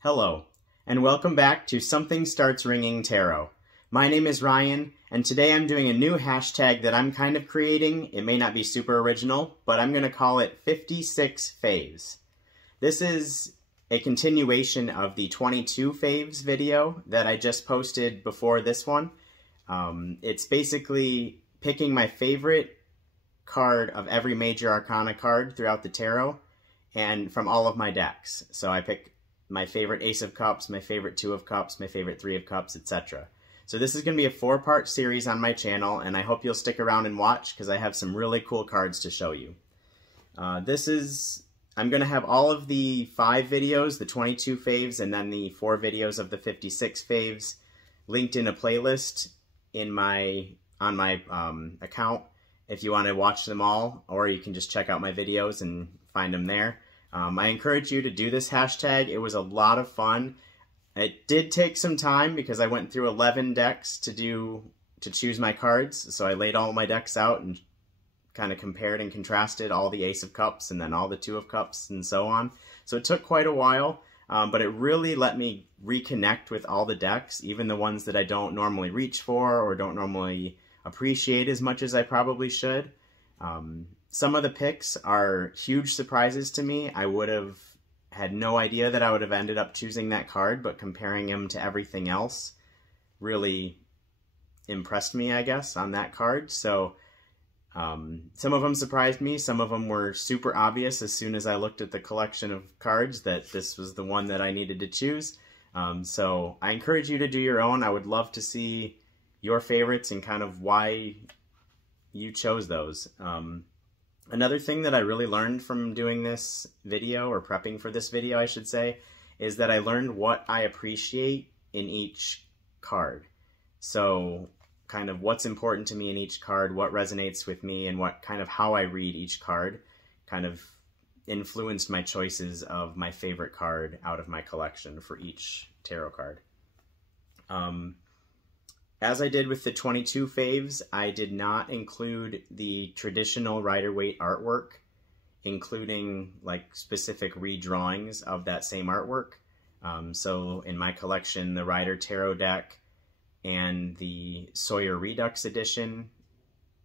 Hello, and welcome back to Something Starts Ringing Tarot. My name is Ryan, and today I'm doing a new hashtag that I'm kind of creating. It may not be super original, but I'm going to call it 56 Faves. This is a continuation of the 22 Faves video that I just posted before this one. It's basically picking my favorite card of every major arcana card throughout the tarot and from all of my decks. So I pick my favorite Ace of Cups, my favorite Two of Cups, my favorite Three of Cups, etc. So this is going to be a 4-part series on my channel, and I hope you'll stick around and watch because I have some really cool cards to show you. I'm going to have all of the 5 videos, the 22 faves, and then the 4 videos of the 56 faves linked in a playlist on my account if you want to watch them all, or you can just check out my videos and find them there. I encourage you to do this hashtag. It was a lot of fun. It did take some time because I went through 11 decks to choose my cards. So I laid all my decks out and kind of compared and contrasted all the Ace of Cups and then all the Two of Cups and so on. So it took quite a while, but it really let me reconnect with all the decks, even the ones that I don't normally reach for or don't normally appreciate as much as I probably should. Some of the picks are huge surprises to me. I would have had no idea that I would have ended up choosing that card, but comparing him to everything else really impressed me, I guess, on that card. So some of them surprised me. Some of them were super obvious as soon as I looked at the collection of cards that this was the one that I needed to choose. So I encourage you to do your own. I would love to see your favorites and kind of why you chose those. Another thing that I really learned from doing this video, or prepping for this video, I should say, is that I learned what I appreciate in each card. So kind of what's important to me in each card, what resonates with me, and what kind of how I read each card kind of influenced my choices of my favorite card out of my collection for each tarot card. As I did with the 22 faves, I did not include the traditional Rider-Waite artwork, including like specific redrawings of that same artwork. So in my collection, the Rider Tarot deck and the Sawyer Redux edition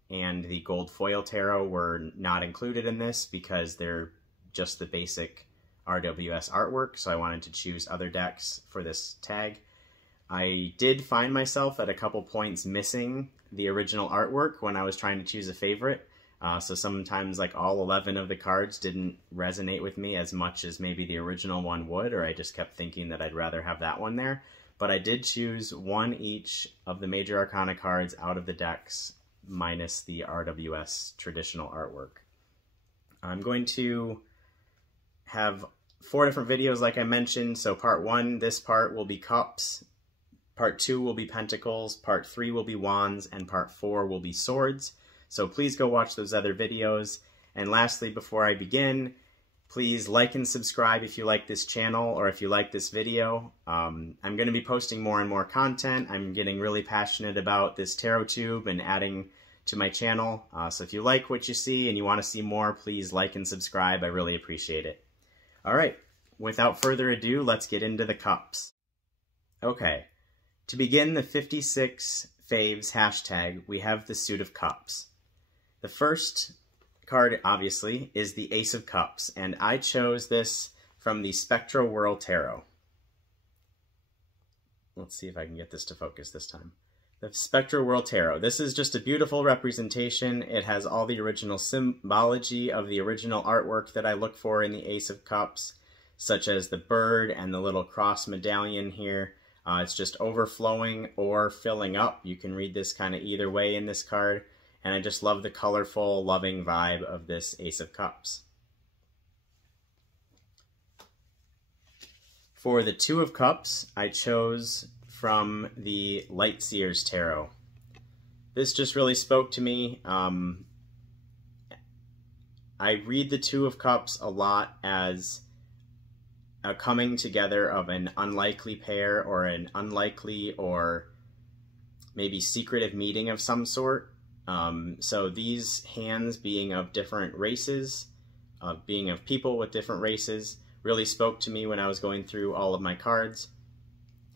and the Gold Foil Tarot were not included in this because they're just the basic RWS artwork, so I wanted to choose other decks for this tag. I did find myself at a couple points missing the original artwork when I was trying to choose a favorite. So sometimes like all 11 of the cards didn't resonate with me as much as maybe the original one would, or I just kept thinking that I'd rather have that one there. But I did choose one each of the major arcana cards out of the decks minus the RWS traditional artwork. I'm going to have 4 different videos like I mentioned. So part 1, this part will be cups. Part 2 will be pentacles, part 3 will be wands, and part 4 will be swords. So please go watch those other videos. And lastly, before I begin, please like and subscribe if you like this channel or if you like this video. I'm going to be posting more and more content. I'm getting really passionate about this tarot tube and adding to my channel. So if you like what you see and you want to see more, please like and subscribe. I really appreciate it. All right, without further ado, let's get into the cups. Okay. To begin the 56 faves hashtag, we have the Suit of Cups. The first card, obviously, is the Ace of Cups, and I chose this from the Spectral Whirl Tarot. Let's see if I can get this to focus this time. The Spectral Whirl Tarot. This is just a beautiful representation. It has all the original symbology of the original artwork that I look for in the Ace of Cups, such as the bird and the little cross medallion here. It's just overflowing or filling up. You can read this kind of either way in this card. And I just love the colorful, loving vibe of this Ace of Cups. For the Two of Cups, I chose from the Lightseers Tarot. This just really spoke to me. I read the Two of Cups a lot as a coming together of an unlikely pair or an unlikely or maybe secretive meeting of some sort. So these hands being of different races, being of people with different races, really spoke to me when I was going through all of my cards.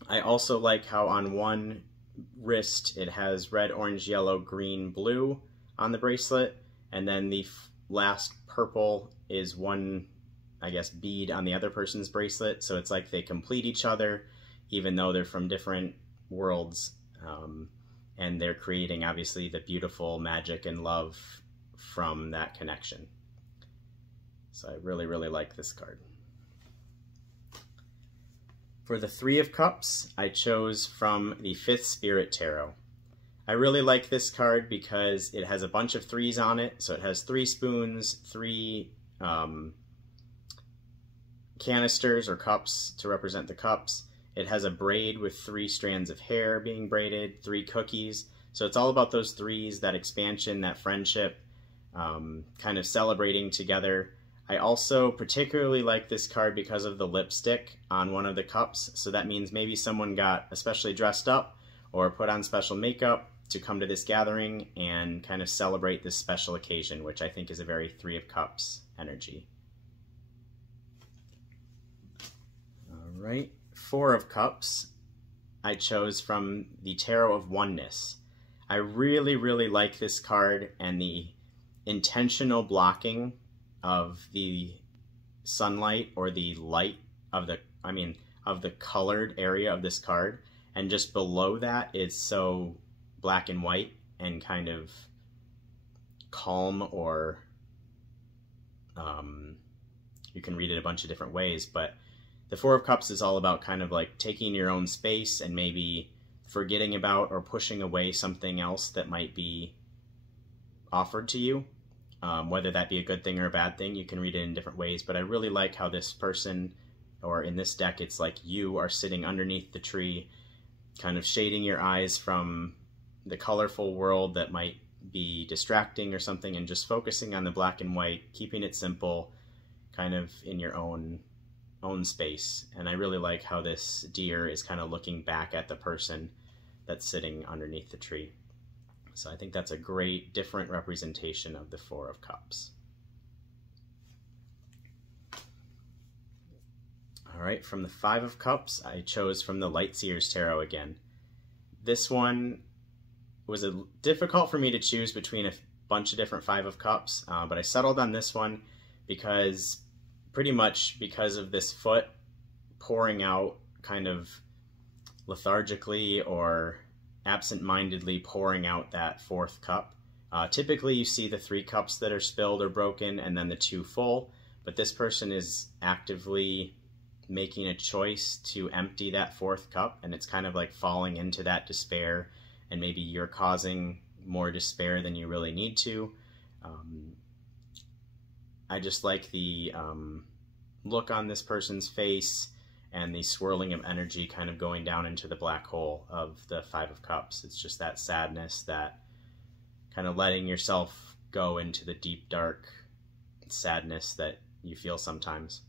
I also like how on one wrist it has red, orange, yellow, green, blue on the bracelet, and then the last purple is one, I guess, bead on the other person's bracelet. So it's like they complete each other, even though they're from different worlds, and they're creating obviously the beautiful magic and love from that connection. So I really, really like this card. For the Three of Cups, I chose from the Fifth Spirit Tarot. I really like this card because it has a bunch of threes on it. So it has 3 spoons, 3 canisters or cups to represent the cups. It has a braid with 3 strands of hair being braided, 3 cookies. So it's all about those threes, that expansion, that friendship, kind of celebrating together. I also particularly like this card because of the lipstick on one of the cups. So that means maybe someone got especially dressed up or put on special makeup to come to this gathering and kind of celebrate this special occasion, which I think is a very Three of Cups energy. All right, Four of Cups I chose from the Tarot of Oneness. I really, really like this card and the intentional blocking of the sunlight or the light of the, of the colored area of this card. And just below that, it's so black and white and kind of calm, or you can read it a bunch of different ways, but the Four of Cups is all about kind of like taking your own space and maybe forgetting about or pushing away something else that might be offered to you. Whether that be a good thing or a bad thing, you can read it in different ways, but I really like how this person, or in this deck, it's like you are sitting underneath the tree, kind of shading your eyes from the colorful world that might be distracting or something, and just focusing on the black and white, keeping it simple, kind of in your own space. And I really like how this deer is kind of looking back at the person that's sitting underneath the tree. So I think that's a great, different representation of the Four of Cups. All right, from the Five of Cups, I chose from the Lightseers Tarot again. This one was difficult for me to choose between a bunch of different Five of Cups, but I settled on this one because, pretty much because of this foot pouring out kind of lethargically or absent-mindedly pouring out that 4th cup. Typically you see the 3 cups that are spilled or broken and then the 2 full, but this person is actively making a choice to empty that 4th cup, and it's kind of like falling into that despair, and maybe you're causing more despair than you really need to. I just like the look on this person's face and the swirling of energy kind of going down into the black hole of the Five of Cups. It's just that sadness, that kind of letting yourself go into the deep, dark sadness that you feel sometimes.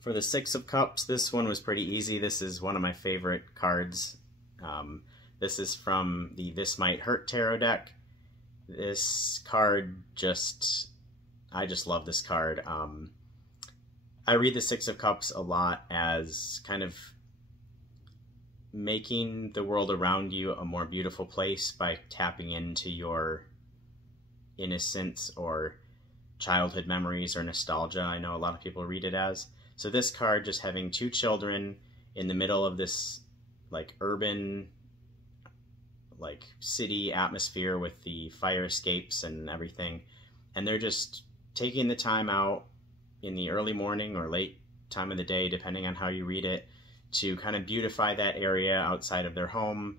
For the Six of Cups, this one was pretty easy. This is one of my favorite cards. This is from the This Might Hurt Tarot deck. This card I just love this card. I read the Six of Cups a lot as kind of making the world around you a more beautiful place by tapping into your innocence or childhood memories or nostalgia. I know a lot of people read it as. So this card, just having 2 children in the middle of this like urban, like city atmosphere with the fire escapes and everything, and they're just taking the time out in the early morning or late time of the day, depending on how you read it, to kind of beautify that area outside of their home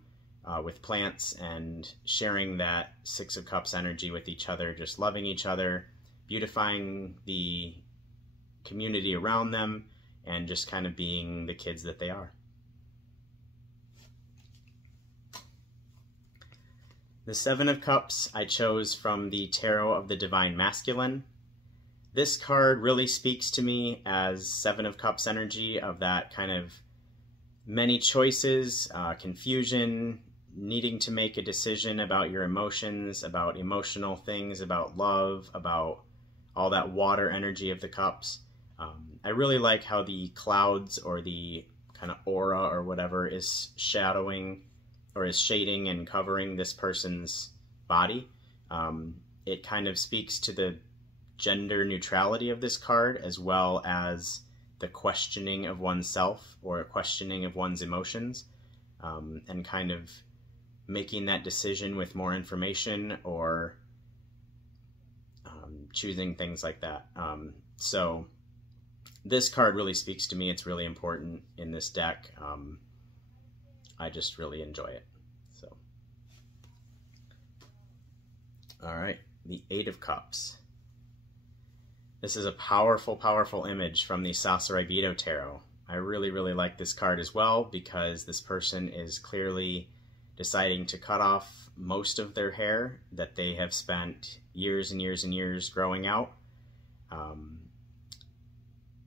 with plants, and sharing that Six of Cups energy with each other, just loving each other, beautifying the community around them, and just kind of being the kids that they are. The Seven of Cups I chose from the Tarot of the Divine Masculine. This card really speaks to me as Seven of Cups energy, of that kind of many choices, confusion, needing to make a decision about your emotions, about emotional things, about love, about all that water energy of the cups. I really like how the clouds or the kind of aura or whatever is shadowing or is shading and covering this person's body. It kind of speaks to the gender neutrality of this card, as well as the questioning of oneself or questioning of one's emotions, and kind of making that decision with more information or choosing things like that. So this card really speaks to me. It's really important in this deck. I just really enjoy it. So, all right, the Eight of Cups. This is a powerful, powerful image from the Sasaribito Tarot. I really, really like this card as well because this person is clearly deciding to cut off most of their hair that they have spent years and years and years growing out.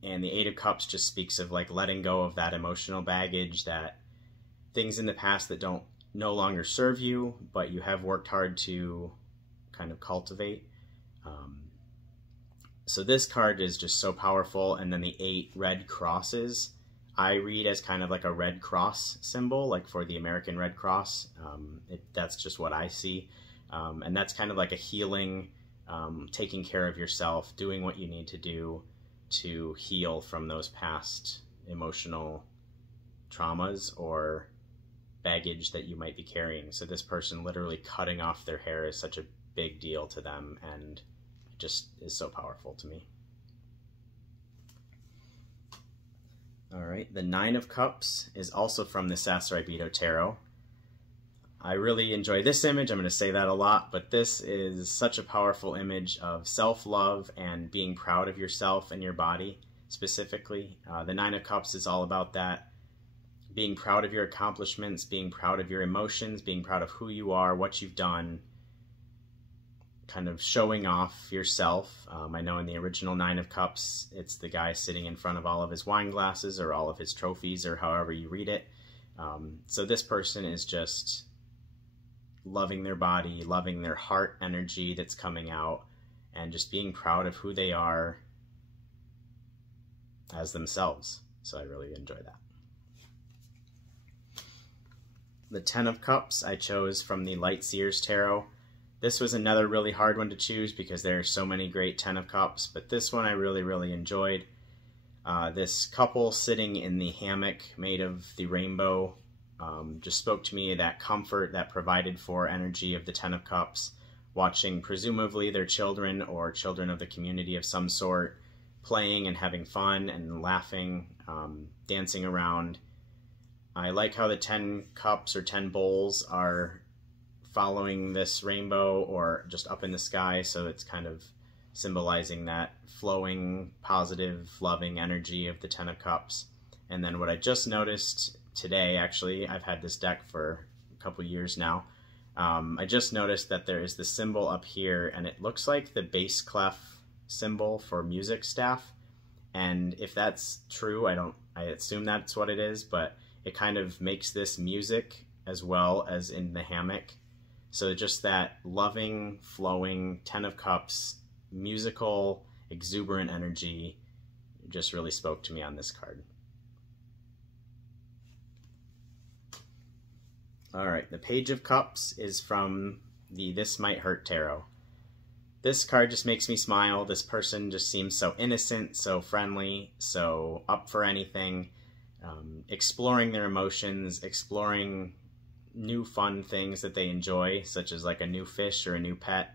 And the Eight of Cups just speaks of like letting go of that emotional baggage, that things in the past that don't no longer serve you, but you have worked hard to kind of cultivate. So this card is just so powerful. And then the 8 red crosses, I read as kind of like a red cross symbol, like for the American Red Cross. That's just what I see. And that's kind of like a healing, taking care of yourself, doing what you need to do to heal from those past emotional traumas or baggage that you might be carrying. So this person literally cutting off their hair is such a big deal to them, and it just is so powerful to me. All right, the 9 of Cups is also from the Sasaribito Tarot. I really enjoy this image. I'm going to say that a lot, but this is such a powerful image of self-love and being proud of yourself and your body specifically. The 9 of Cups is all about that, being proud of your accomplishments, being proud of your emotions, being proud of who you are, what you've done, kind of showing off yourself. I know in the original 9 of Cups, it's the guy sitting in front of all of his wine glasses or all of his trophies or however you read it. So this person is just loving their body, loving their heart energy that's coming out, and just being proud of who they are as themselves. So I really enjoy that. The 10 of Cups I chose from the Light Seers Tarot. This was another really hard one to choose because there are so many great 10 of Cups, but this one I really, really enjoyed. This couple sitting in the hammock made of the rainbow just spoke to me, that comfort, that provided for energy of the 10 of Cups, watching presumably their children or children of the community of some sort playing and having fun and laughing, dancing around. I like how the 10 cups or 10 bowls are following this rainbow or just up in the sky, so it's kind of symbolizing that flowing, positive, loving energy of the 10 of Cups. And then what I just noticed today, actually, I've had this deck for a couple years now, I just noticed that there is the symbol up here, and it looks like the bass clef symbol for music staff. And if that's true, I assume that's what it is, but it kind of makes this music as well as in the hammock. So just that loving, flowing 10 of Cups, musical, exuberant energy just really spoke to me on this card. All right, the Page of Cups is from the This Might Hurt Tarot. This card just makes me smile. This person just seems so innocent, so friendly, so up for anything, exploring their emotions, exploring new fun things that they enjoy, such as like a new fish or a new pet.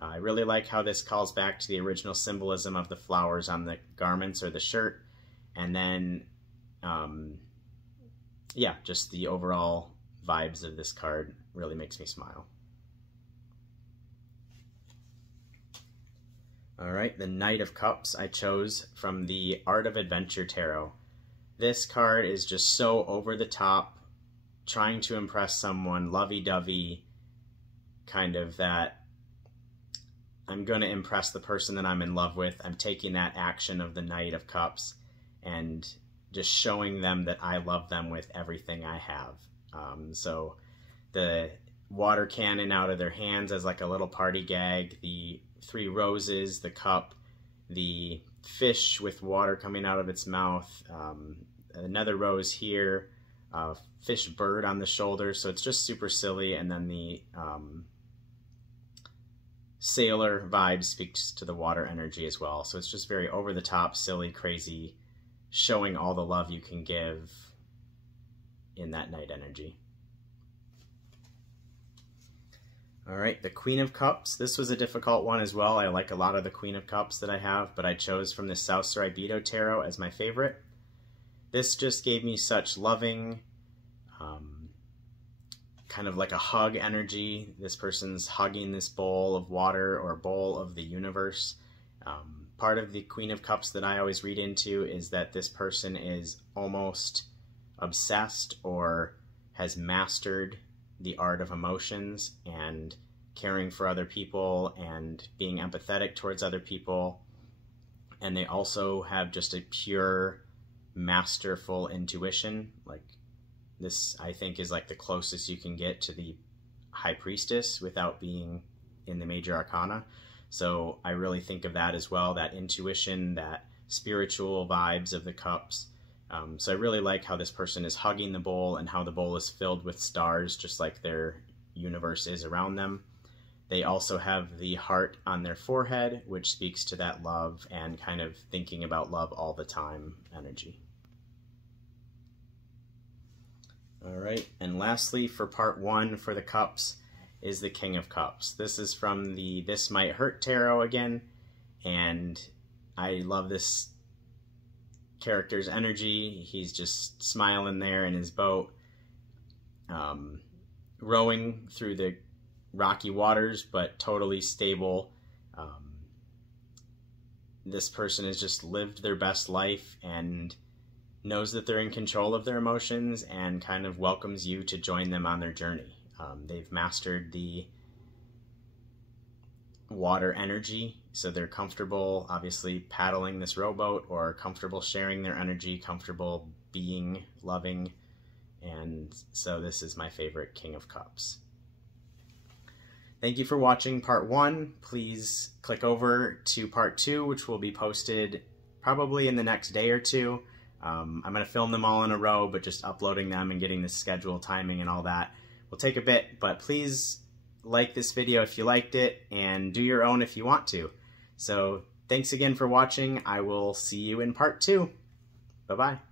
I really like how this calls back to the original symbolism of the flowers on the garments or the shirt. And then, yeah, just the overall vibes of this card really makes me smile. All right, the Knight of Cups I chose from the Art of Adventure Tarot. This card is just so over the top, trying to impress someone, lovey-dovey, kind of that I'm going to impress the person that I'm in love with. I'm taking that action of the Knight of Cups and just showing them that I love them with everything I have. So the water cannon out of their hands as like a little party gag, the 3 roses, the cup, the fish with water coming out of its mouth, another rose here, fish bird on the shoulder, so it's just super silly, and then the sailor vibe speaks to the water energy as well, so it's just very over the top, silly, crazy, showing all the love you can give in that night energy. All right, the Queen of Cups. This was a difficult one as well. I like a lot of the Queen of Cups that I have, but I chose from the South Sribeto Tarot as my favorite. This just gave me such loving, kind of like a hug energy. This person's hugging this bowl of water or bowl of the universe. Part of the Queen of Cups that I always read into is that this person is almost obsessed or has mastered the art of emotions and caring for other people and being empathetic towards other people. And they also have just a pure, masterful intuition. Like this, I think, is like the closest you can get to the High Priestess without being in the Major Arcana. So I really think of that as well, that intuition, that spiritual vibes of the cups. So I really like how this person is hugging the bowl and how the bowl is filled with stars, just like their universe is around them. They also have the heart on their forehead, which speaks to that love and kind of thinking about love all the time energy. All right, and lastly, for part 1 for the cups is the King of Cups. This is from the This Might Hurt Tarot again, and I love this character's energy. He's just smiling there in his boat, rowing through the rocky waters, but totally stable. This person has just lived their best life and knows that they're in control of their emotions and kind of welcomes you to join them on their journey. They've mastered the water energy, so they're comfortable obviously paddling this rowboat, or comfortable sharing their energy, comfortable being loving, and so this is my favorite King of Cups. Thank you for watching part 1. Please click over to part 2, which will be posted probably in the next day or two. I'm going to film them all in a row, but just uploading them and getting the schedule, timing, and all that will take a bit, but please like this video if you liked it, and do your own if you want to. So thanks again for watching. I will see you in part 2. Bye-bye.